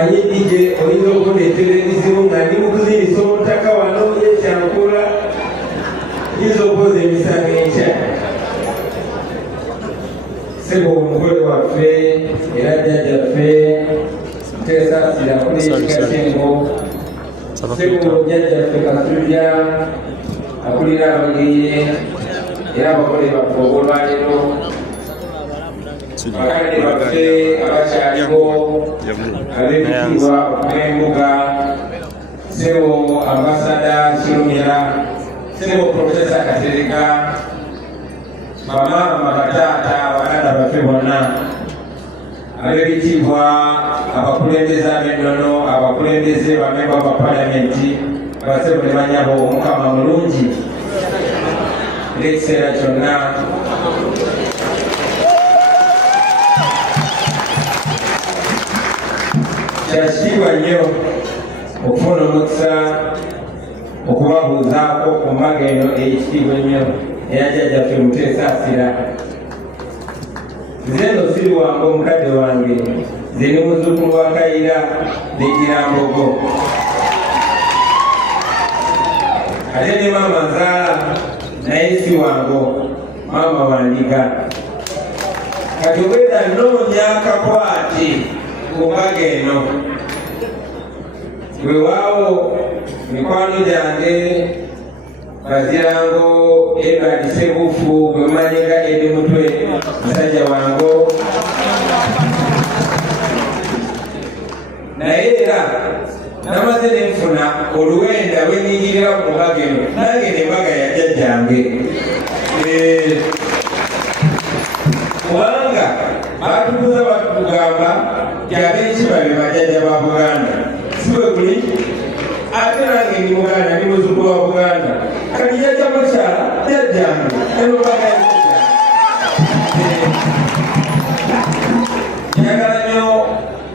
amanyi DJ oyinza okuleetera ebizibu nga ndi mukuzinisa omutaka wano yekyankola yinza okukoza emisango enkya sebo omugole waffe era jjajjaffe tesaasira kuli ekikasengo sebo jjajjaffe Kasujja akulira abageye era abagole baffe olwaleero bakadde baffe abakyaliwo ab'ebitiibwa n'embuga sebo ambasada Kirumira sebo Profesa Katereka bamaama bataata baganda baffe bonna ab'ebitiibwa abakulembeze ab'ennono abakulembeze bamemba ba palamenti abasebo ne banyabo omukama mulungi n'ekiseera kyonna kyakitiibwa nnyo okufuna omukisa okubabuuzaako ku mbaga eno ey'ekitiibwa ennyo eya jjajjaffe Muteesa. Nze nno siri wange omukadde wange nze ne muzzukulu wa Kayiira n'Ekirambogo ate ne maama Nzaala naye si wango maama Wandiga. Kati obwedda nnoonya akakwate ku mbaga eno weewaawo mikwano gyange Bazirango Edward Sebufu gwe mmanyi nga Edi Mutwe musajja wango naye era namaze nenfuna oluwenda lwenyingirira ku mbaga eno nange nembaga ya jjajjange kubanga batukuza batugamba tyabenkiba be bajjajja ba Buganda siwe guli ate nange ndi Muganda ndi muzzukulu wa Buganda kati jjajja mukyala jjajjange embaga ya njagala nnyo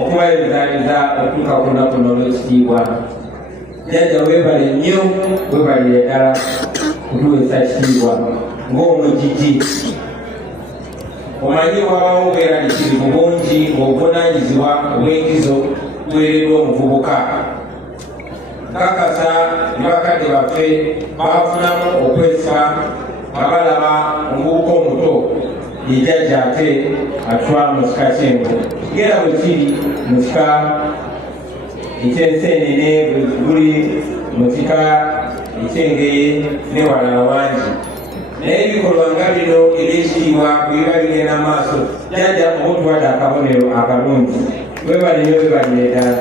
okubayirizaaliza okutuuka ku lunaku luno olw'ekitiibwa. Jjajja weebale nnyo weebalire ddala kutuweesa kitiibwa ng'omugigi. Omanyi wabawo obweraliikirivu bungi ng'obuvunaanyizibwa obw'enkizo buweereddwa omuvubuka. Nkakasa ne bakadde baffe baafunamu okwesiba nga balaba omuvubuka omuto ye jjajja ate atwala mu kika ky'engo. Gera bwe kiri mu kika eky'enseenene bwe guli mu kika eky'engeye ne walala wangi. Naye ebikolwa nga bino eby'ekitiibwa bwe biba bigenda mu maaso jjajja obutuwadde akabonero akalungi. Weebale nnyo weebalire ddala.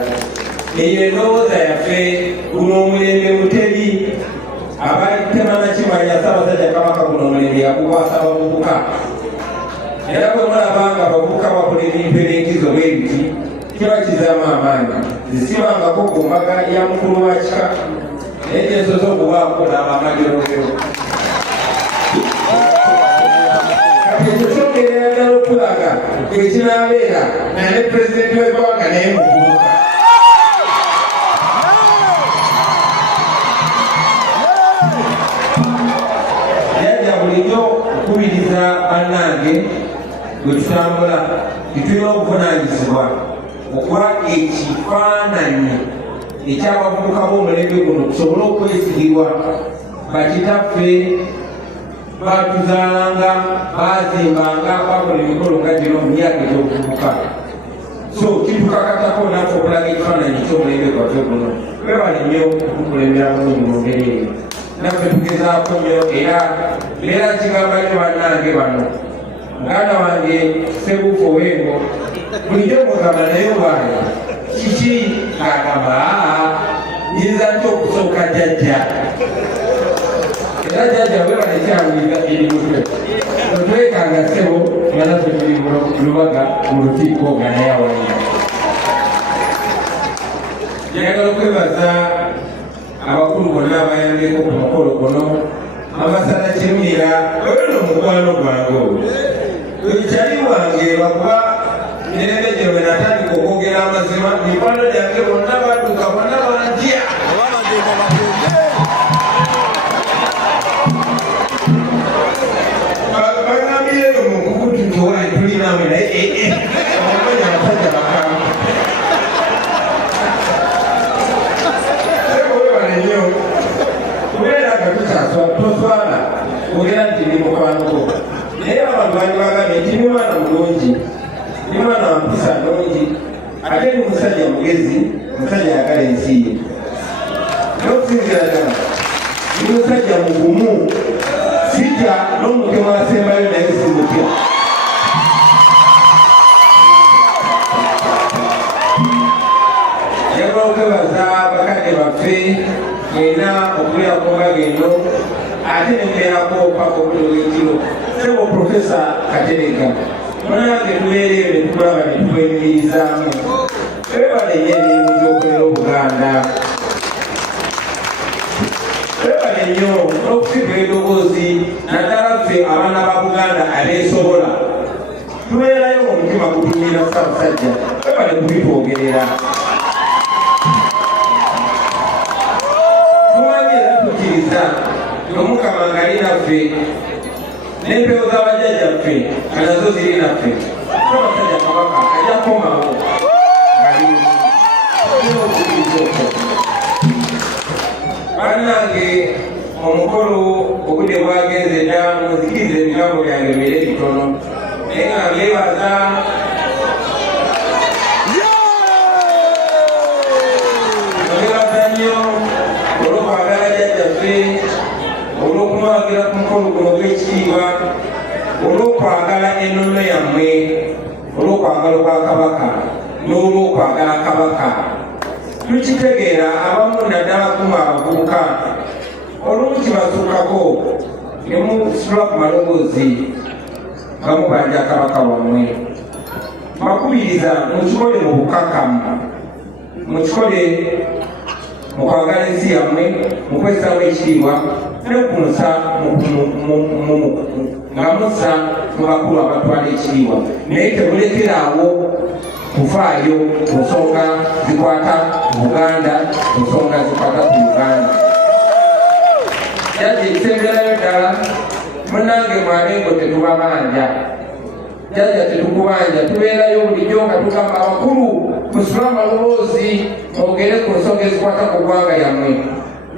Eyo endowooza yaffe guno omulembe Mutebi abatemannakimanya Ssaabasajja Kabaka guno omulembe yagukwasa abavubuka. Era bwe mulaba nga abavubuka bakola ebintu eby'enkizo bwe biti kiba kizaamu amaanyi. Zisibangako ku mbaga ya mukulu wa kika naye gyensoza okubaako n'amagerogero. Kati ekyo kyongerera ddala okulaga ekinabeera nga ne pulezidenti w'eggwanga naye muvubuka. Jjajja bulijjo okubiriza bannange bwe tutambula tetulina obuvunaanyizibwa okuba ekifaananyi ekyabavubuka b'omulembe guno tusobole okwesigibwa. Bakitaffe batuzaalanga baazimbanga bakola emikolo nga gino mu myaka egy'obuvubuka. So kitukakatako naffe okulaga ekifaananyi ky'omulembe gwaffe guno. Weebale nnyo okukulembera bulungi mu ngeri eyo. Naffe tugezaako nnyo era beera kigamba nnyo bannange bano. Muganda wange Sebufu Owengo bulijjo mugamba naye obwana kiki agamba nyinza ntya okusooka jjajja. Era jjajja weebale kyawuliza Edi Mutwe otwekanga ssebo nga naffe tuli lubaga mu lukiiko nga naye awalira. Njagala okwebaza abakulu bonna abayambeko ku mukolo guno. Ambasada Kirumira oyo n'omukwano gwange oyo wekyali wange lwakuba mirembe gye bwe natandika okwogera amazima mikwano gyange bonna badduka bonna bantya. Bagambye eyo mu nkukutu towali tulinawe naye omanya abasajja bakambwe ogera nti ndi mukwanoko naye abantu bali bagambye nti ni mwana mulungi ni mwana wa mpisa nnungi ate ni musajja mugezi musajja ayagala ensi ye n'okusinzira ddala ni musajja mugumu sijja n'omutemu asembayo naye simutya njagala okwebaza bakadde baffe ngenda okulira ku mbaga eno ate nembeerako paka obudde bw'ekiro sebo Profesa Katerega munange tubeereyo ne tukulaba ne tubwenyumirizaamu twebale nnyo emirimu gy'okulera Obuganda twebale nnyo n'okusiga eddoboozi naddala ffe abaana ba Buganda abeesobola tubeerayo omutima gutumira Ssaabasajja twebale kubitwogerera tumanyi era tukkiriza Omukama ngali naffe n'empewo z'abajjajjaffe nga nazo ziri naffe Ssaabasajja Kabaka ajja kukomawo bannange omukolo obudde bwagenze dda munzikiriza ebigambo byange bire bitono naye nga mbebaza nnyo olw'okwagala jjajjaffe olw'okumwagira ku mukolo guno gw'ekitiibwa olw'okwagala ennono yammwe olw'okwagala okwa Kabaka n'olw'okwagala Kabaka tukitegeera abamu naddala kumu abavubuka olumu kibasuukako ne musula ku maloboozi nga mubanja Kabaka wammwe bakubiriza mukikole mu bukakamu mukikole mu kwagala ensi yammwe mu kwessaamu ekitiibwa n'okunsa nga mussa mu bakulu abatwala ekitiibwa naye temulekeraawo kufaayo ku nsonga zikwata ku Buganda ku nsonga zikwata ku Uganda jjajja ekisemberayo ddala munnange mwabengo tetubabanja jjajja tetukubanja tubeerayo bulijjo nga tugamba abakulu musula amaloboozi mwogere ku nsonga ezikwata ku ggwanga yammwe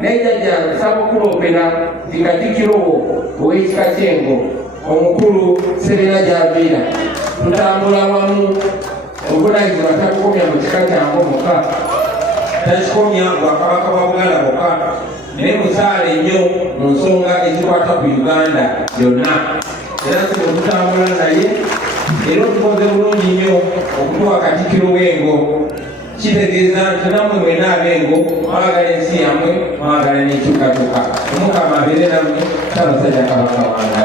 naye jjajja nsaba okuloopera nti Katikkiro wo ow'ekika ky'Engo omukulu Ssebeera gy'aviira tutambula wamu obuvunanyizibwa takukomya mu kika kyange omukka takikomya Bwakabaka bwa Buganda bwokka naye musaale nnyo mu nsonga ezikwata ku Uganda yonna era sino tutambula naye era otukoze bulungi nnyo okutuwa Katikkiro w'Engo kitegeeza nti nammwe mwenna ab'Engo mwagala ensi yammwe mwagala n'enkyukakyuka Omukama abeere nammwe Ssaabasajja Kabaka wange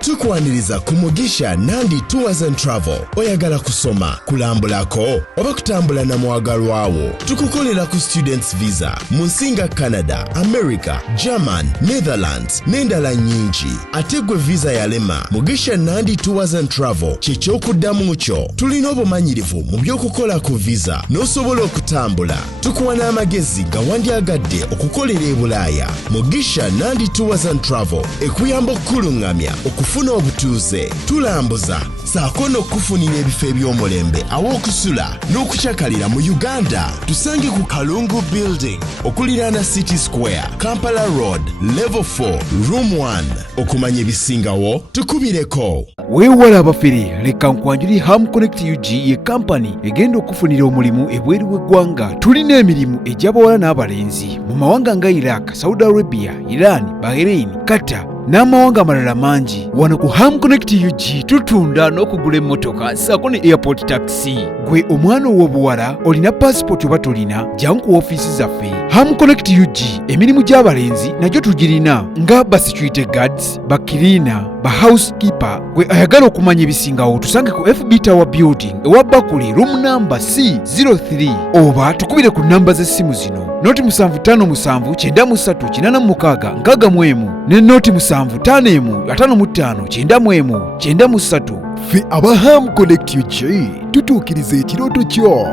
tukwaniriza ku Mugisha Nandi Tours and Travel. Oyagala kusoma, kulambulako oba kutambula na mwagalwawo, tukukolera ku students visa mu nsi nga Canada, America, German, Netherlands n'endala nnyingi. Ate gwe visa yalema, Mugisha Nandi Tours and Travel ky'ekyokuddamu kyo. Tulina obumanyirivu mu by'okukola ku visa n'osobola okutambula. Tukuwa n'amagezi nga wandyagadde okukolera e Bulaaya. Mugisha Nandi Tours and Travel ekuyamba okukuluŋŋamya okufuna obutuuze, tulambuza saako n'okufunira ebifo eby'omulembe aw'okusula n'okukyakalira mu Uganda. Tusange ku Kalungu Building okuliraana City Square, Kampala Road, Level 4, Room 1. Okumanya ebisingawo tukubireko. Weewala abafere, leka nkwanjuli Ham Connect UG ye kampani egenda okufunira omulimu ebweru w'eggwanga. Tulina emirimu egy'abawala n'abalenzi mu mawanga nga Iraq, Saudi Arabia, Iran, Bahrain, Qatar n'amawanga amalala mangi. Wano ku Ham Connect UG tutunda n'okugula emmotoka ssaako ne airport taxi. Gwe omwana ow'obuwala olina passport oba tolina, jangu ku ofiisi zaffe. Ham Connect UG emirimu gy'abalenzi nagyo tugirina nga ba security guards, ba cleaner, ba housekeeper. Gwe ayagala okumanya ebisingawo tusange ku FB Tower Building ewa Bakuli room number C03 oba tukubire ku namba z'essimu zino noti 7593 ne noti 7551559193. Ffe aba Ham Connect UG tutuukiriza ekirooto kyo.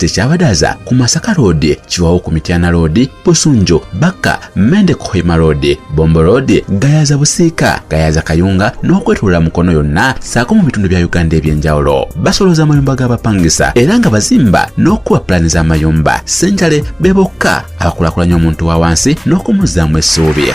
tekyabadaza ku Masaka Road, Chiwawu ku Mityana Road, Busunju, Baka, Mende Kohima Road, Bombo Road, Gayaza Busiika, Gayaza Kayunga n'okwetulula Mukono yonna saako mu bitundu bya Uganda ebyenjawulo. Basoloza amayumba g'abapangisa era nga bazimba n'okuwa pulani z'amayumba. Ssenjale be bokka abakulaakulanya omuntu wa wansi n'okumuzzaamu essuubi.